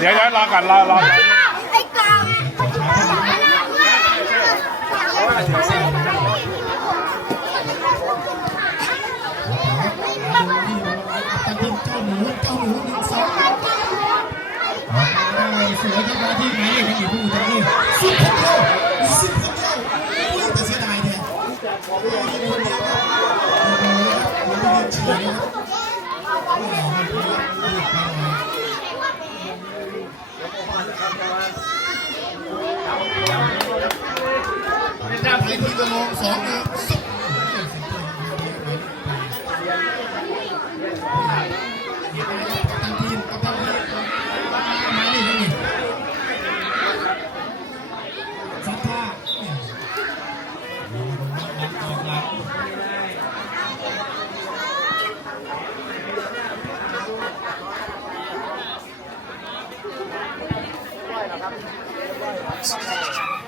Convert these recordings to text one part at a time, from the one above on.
เดี๋ยวเดี๋ยวรอก่อนรอรอก่อนไอ้กามตะเกียนเจ้าหนูเจ้าหนูหนึ่งสองสวยที่มาที่ไหนอยู่ที่ผู้ตะเกียบสิบคนเดียวสิบคนเดียวอุ้ยแต่เสียดายแท้ ทีตัวลงสองหนึ่งกัปตันทีมกัปตันทีมมาดิมาดิซัดท่าออกหลังครับ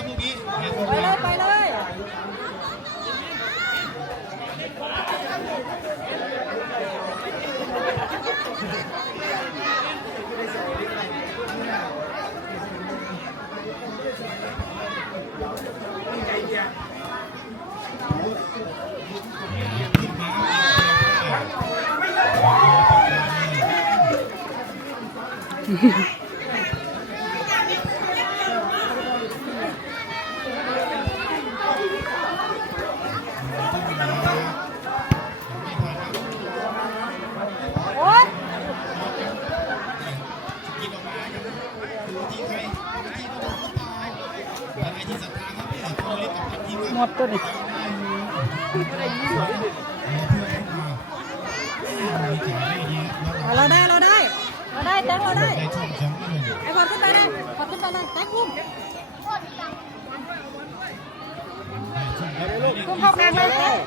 ครับลูกนี้หาคนไปเลรับย ไปเลย วดตัวนี้เราได้เราได้เราได้แตงเราได้ไอ้บอลขึ้นไปเลยบอลขึ้นไปเลยแตงกุ้มกุ้มเข้ากลางเลยแตง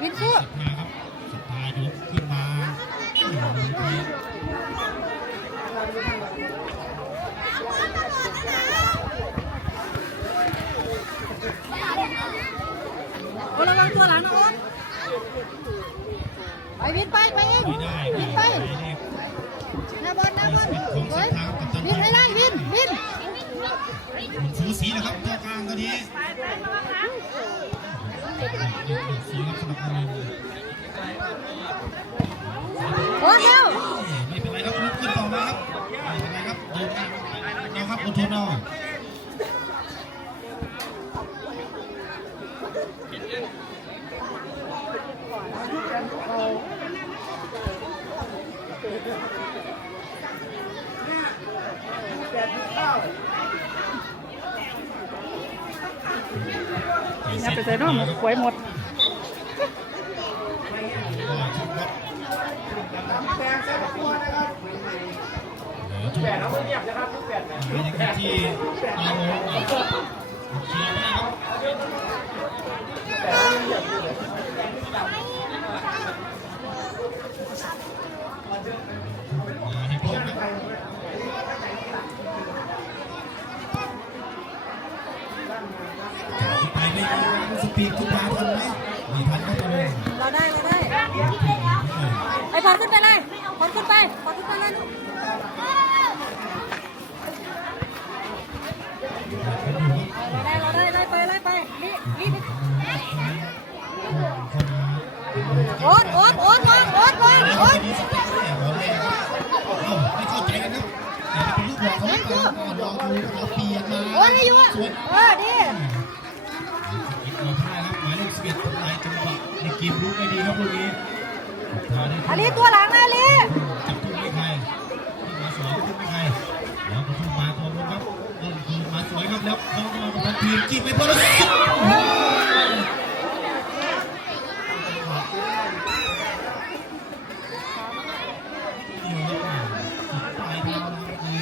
วินสู้สุดท้ายยกขึ้นมา ตัวหลังนะโอ๊ตไปวินไปไปเองไม่ได้วิไม่นไปนาบอลน้าบอลเฮ้ยวินให้ได้วินวินสูสีนะครับตัวกลางตอนนี้สีครับสำหรับคนนี้โอ๊ตเร็วไม่เป็นไรครับลุกขึ้นต่อมาครับไม่เป็นไรครับเดินหน้าเราครับอดทนเอา ใส่น้องหวยหมดแปดแล้วเงียบนะครับแปดนะที่เรา เคลียร์นะครับให้พร้อมครับไปไม่สปีดคุณมาทันไหมไม่ทันก็ไปเลยเราได้เราได้ไอ้พอขึ้นไปเลยพอขึ้นไปพอขึ้นไปเลยลูกเราได้เราได้ไล่ไปไล่ไปนี่นี่โอ๊ตโอ๊ตโอ๊ตวางโอ๊ตวางโอ๊ตไม่เข้าใจกันครับแต่เป็นลูกบอลเขาไม่ก่อนรอดูเราเปลี่ยนมาโอ๊ตให้อยู่อะสวยเออดี เราพลาดครับหมายเลขสิบเอ็ดทำลายจัง หวะในเกมรุกไม่ดีครับลูกนี้ทาได้อาลีตัวหลังนะอาลีจับตุ้มไม่ใครที่มาสวยตุ้มไม่ใครแล้วก็ทุ่มมาตัวบนครับต้นคือมาสวยครับแล้วเขามาประทันทีมจิ้มไปเพื่อแล้วปลายเท้าคือ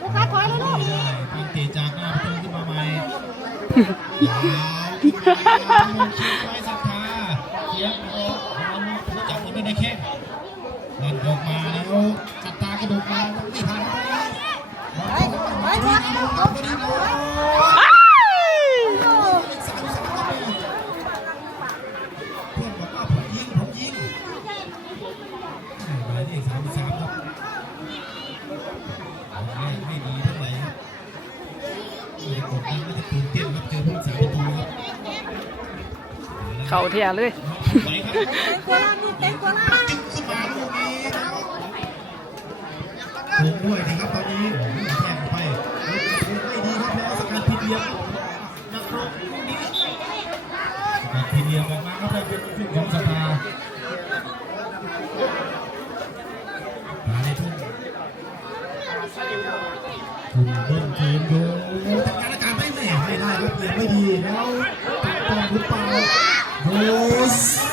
ลูกค้าถอยเลยลูกได้พันเตะจากหน้าประตูขึ้นมาใหม่ยาวขึ้นม เข่าเทียเลยไหวครับเต็งตัวล่าเต็งตัวล่างจึ๊กขึ้นมาลูกนี้นะครับลงด้วยนะครับตอนนี้ ยบออกมาครับได้เป็นลูกของสภามาในทุ่งทุ่งเบิ้ลทีมดูแต่การอาการไม่แหม่ไม่ได้ครับเหลี่ยมไม่ดีแล้วตัดตอนหรือเปล่าโอ้สุ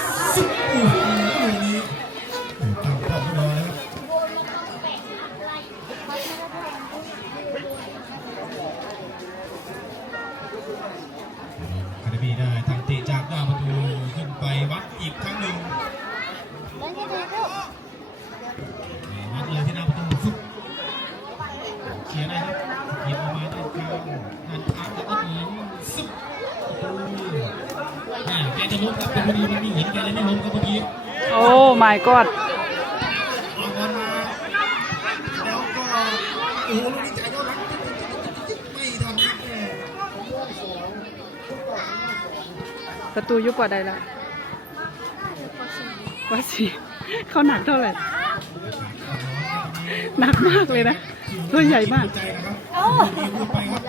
จะล้มครับแต่พอดีมันมีหินแกเลยไม่ล้มครับเมื่อกี้โอ้ my god เอาบอลมาแล้วก็โอ้โหลูกนี้จ่ายยอดหลังไม่ทันครับแม่ประตูยุบกว่าใดละว่าสิเขาหนักเท่าไหร่ หนักมากเลยนะ ตัวใหญ่มาก ใจนะครับโอ้มีพูดไปครับ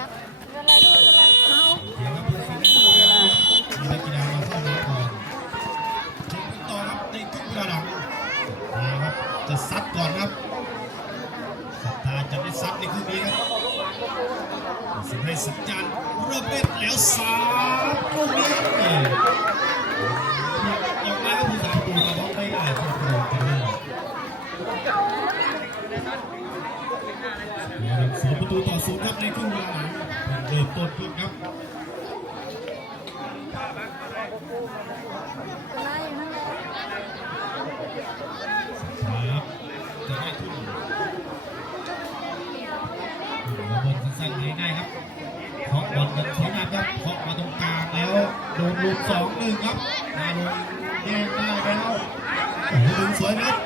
จะไม่ซัดในครึ่นี้ครับสิให้สัญญาณเริ่มเล่นแล้วสามลูกนี้อยกมาก็คือสามตัวแต่ว่าไม่ได้ครับโดนกันเลยสองประตูต่อศูนย์ครับในครึ่งเวลาหลังเริ่มต้นขึ้นครับไรนั่นแหละ ครับจะได้ทุ่มบอลสั้นๆง่ายๆครับ เคาะบอลกันสวยงามครับเคาะมาตรงกลางแล้วโดนลูกสองหนึ่งครับมาลงแย่งได้แล้วดึงสวยครับ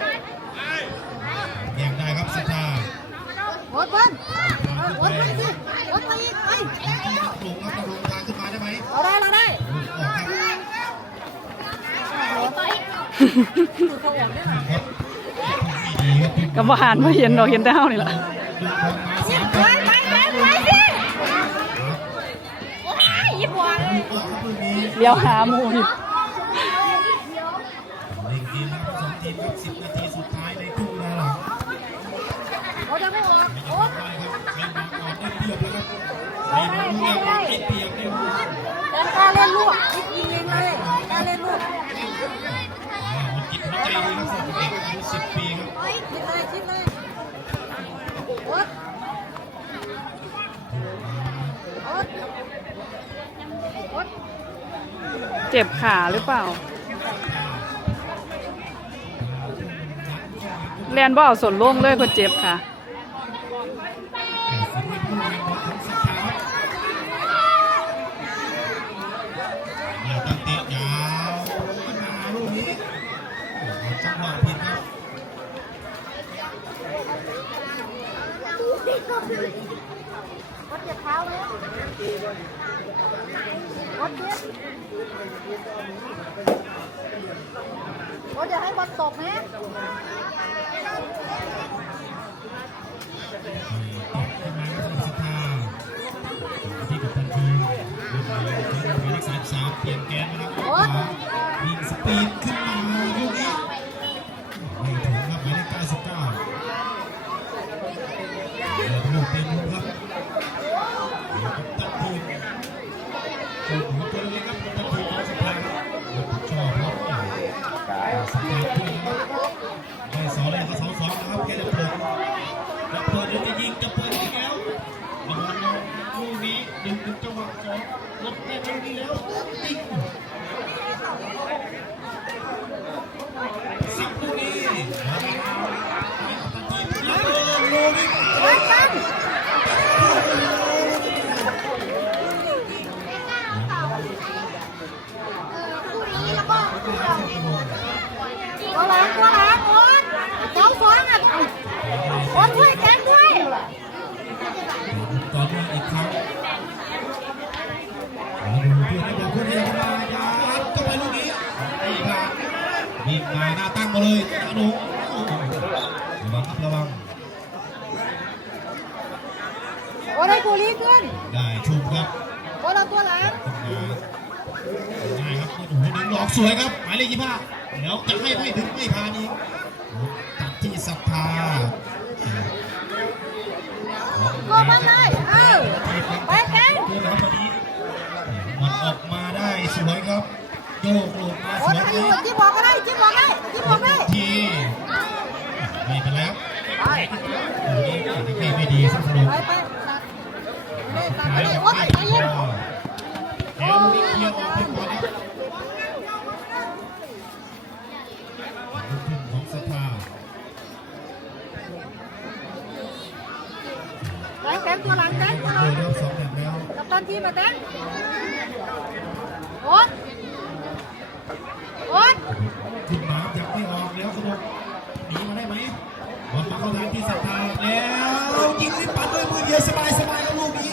แย่งได้ครับสิทธาโอ๊ตบอลเออโอ๊ตไปสิโอ๊ตไปอีกไปลงครับลงทางขึ้นมาได้ไหมเราได้เราได้ออกครับดูเขาออกได้หรอครับดีครับกับว่านมาเห็นดอกเห็นแต่านี่แหละ ดึงบอลมาสาม ไปไปไปไปสิโอ้ยยิบหัวเลย ออกครับลูกนี้ เลี้ยวหาหมู่อ เจ็บขาหรือเปล่าแลนบ่เอาส่วนลงเลยเพิ่นเจ็บค่ะสิบ บอลตกนะขึ้นมาครับสัปดาที่กับทันทีนมาหมายเลขสามสามเปลี่ยนแกน เลยนะหนูระวังครับระวัง โอ๊ตให้กูรีขึ้น ได้ชุบครับโอ๊ตเราตัวหลังง่ายครับโอ้โหดึงหลอกสวยครับหมายเลขยี่ห้าแล้วจะให้ไม่ถึงไม่ผ่านอีกตัดที่ศรัทธาก็มันได้เอ้าไปกันวันออกมาได้สวยครับ โยกหลบมาสโอ๊ตวยไปคอยู่รับที่บอกก็ได้ที่บอกได้ที่บอกได้ทีไม่เป็นแล้วไปโอ้ยไม่ไม่ดีสักสนุกไปไปตัดเลยตัดไปเลยโอ๊ตใจเย็นแล้วลูกนี้เคลียร์ออกไปก่อนครับลูกทุ่งของศรัทธาแตงแตงตัวหลังแตงตัวหลัโดงยรอบสองแบบแล้ว กับตันทีมมาแตงโอ๊ตโอ๊ต ขึ้นมาจับไม่ออกแล้วสนุกหนีมาได้ไหมบอลมาเข้าทางที่ศรัทธาแล้วยิงลิปัดด้วยมือเดียวสบายสบายครับลูกนี้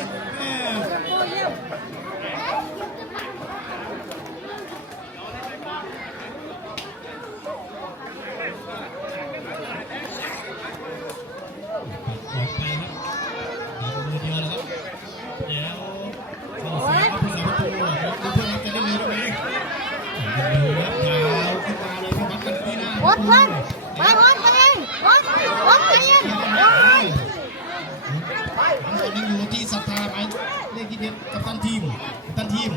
ตันทีมกัปตันทีม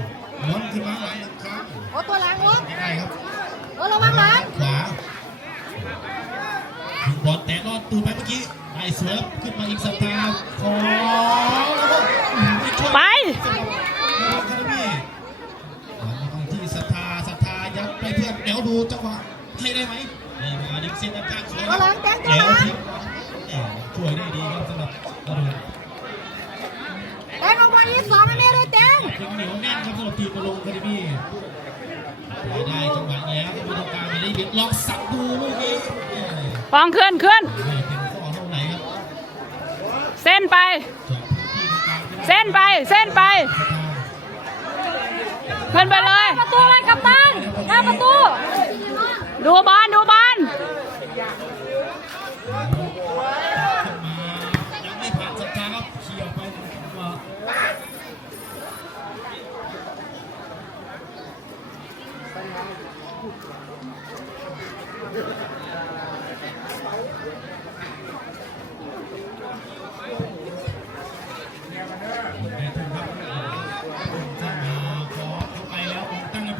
หมุนขึ้นมาหลังหนึ่งครั้งโอ๊ตตัวหลังโอ๊ตไม่ได้ครับโอ๊ตระวังหลังขวาถึงบอลแตะลอดตูดไปเมื่อกี้ได้เสือขึ้นมาอีกศรัทธาขอแล้วก็อื้อหือชช่วยไปสำหรับนรงคาเดมี่บอลที่ศรัทธาศรัทธายัดไปเพื่อนเดี๋ยวดูจังหวะให้ได้ไหมนี่มาดิเซนต์กลางสวยครับแล้วทิ้งบอลแหม่ช่วยได้ดีครับสำหรับนรงแตงออกมาที่สองนั่นเองเล ยแตงยังเหนียวแน่นครับสำหรับทีมนรงคาเดมี่ไปได้จังหวะแล้วก็ไม่ต้องการไม่ได้เบียดลองสับดูลูกนี้แหม่ปองขึ้นขึ้นไม่เป็นข้อเท่าไหร่ครับเส้นไปจบพื้นที่ตรงกลางไม่ได้เส้นไป เส้นไปศรัทธาขึ้นไปเลย ประตูเลยกัปตันหน้าประตู ดูบอลดู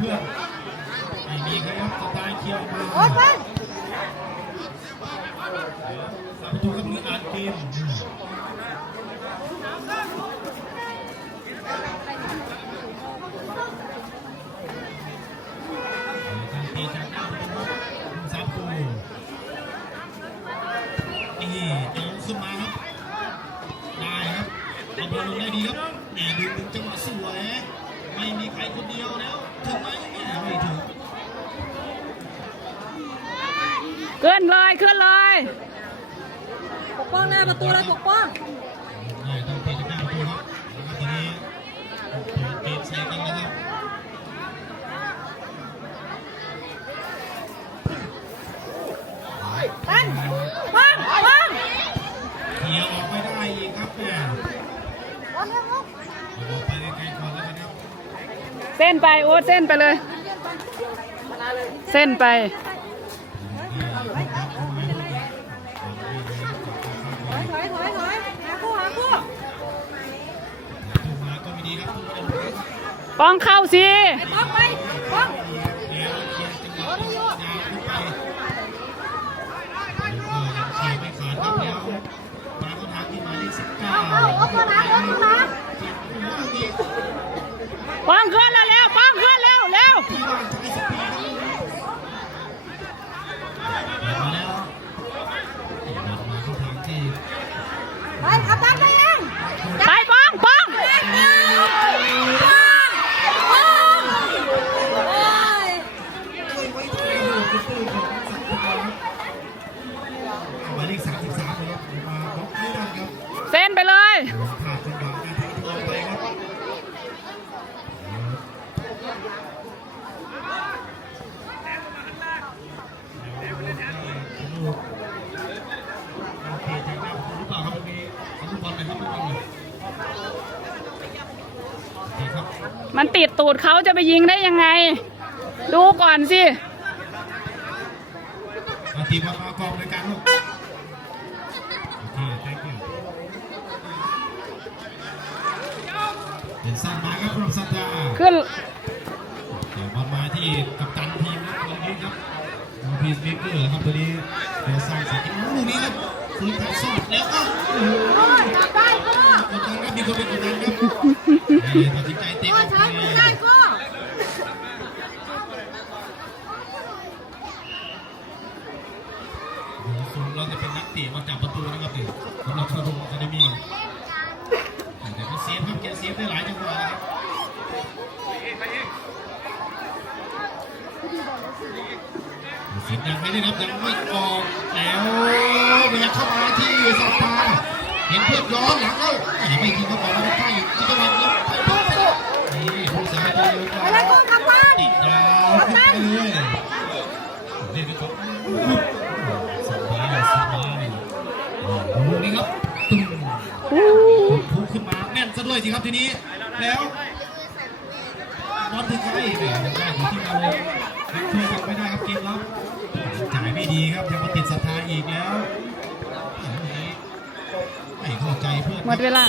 พื่อนไม่มีใครครับสไตล์เคียวมาโอ๊ตไปสามประตูครับมืออ่านเกมทีจากหน้าประตูสามประตูนี่เดี๋ยวขึ้นมาครับได้ครับเอาบอลลงได้ดีครับแหมดูดึงจังหวะสวย ไม่มีใครคนเดียวแล้วถึงไหมถึง ขึ้นเลยขึ้นเลยปกป้องหน้าประตูเลยปกป้องได้ต้องเตะจากหน้าประตูครับนะครับตอนนี้เปิดเกมใส่กันแล้วครับตันป้องป้องเคลียร์ออกไม่ได้อีกครับแหมบอลเร็วลูกเอาออกไปไกลๆก่อนแล้วกันครับเส้นไปโอ๊ตเส้นไปเลย เส้นไป ป้องเข้าสิ ไม่ได้ครับเส้นไปเลย ขาดจังหวะนาทีทองไปครับลูกโอเคจากหน้าประตูหรือเปล่าครับตรงนี้เอาลูกบอลนะครับลูกบอลเลยโอเครับมันติดตูดเขาจะไปยิงได้ยังไง ดูก่อนสิ มาทีมา ขึ้นเดี๋ยวบอลมาที่กัปตันทีมครับตัวนี้ครับพีสเมเกอร์ครับตัวนี้เดี๋ยวสร้างสรรค์ลูกนี้ครับฟื้นทางสอดแล้วก็โอ้โหจับได้ก็กดดันครับมีคนเป็นกดดันครับเอ้ยตัดสินใจเตะอก็อกไปใช้มือได้ก็สูงเราจะเป็นนักเตะมาจับประตูนะครับนี่สำหรับชารุงอะคาเดมี่แต่ก็เซฟครับแกเซฟได้หลายจังหวะนะครับ สินยังไม่ได้รับยังไม่ออกแล้วพยายามเข้ามาที่สัปดาห์เห็นเพื่อนย้อนหลังแล้วไม่ทิ้งเข้าไปแล้วใกล้ที่จังหวะนี้นี่ผู้สาประตูไปเลยก็กัปตันติดยาวขึ้นไปเลยเล่นกันต่อสบายสบายโอ้โหนี่ครับตุ้มอู้พุ่งขึ้นมาแน่นซะด้วยสิครับทีนี้แล้วบอลถึงใครแหมยังได้อยู่ที่เรา อีกแล้วไม่เข้าใจเพื่อนหมดเวลา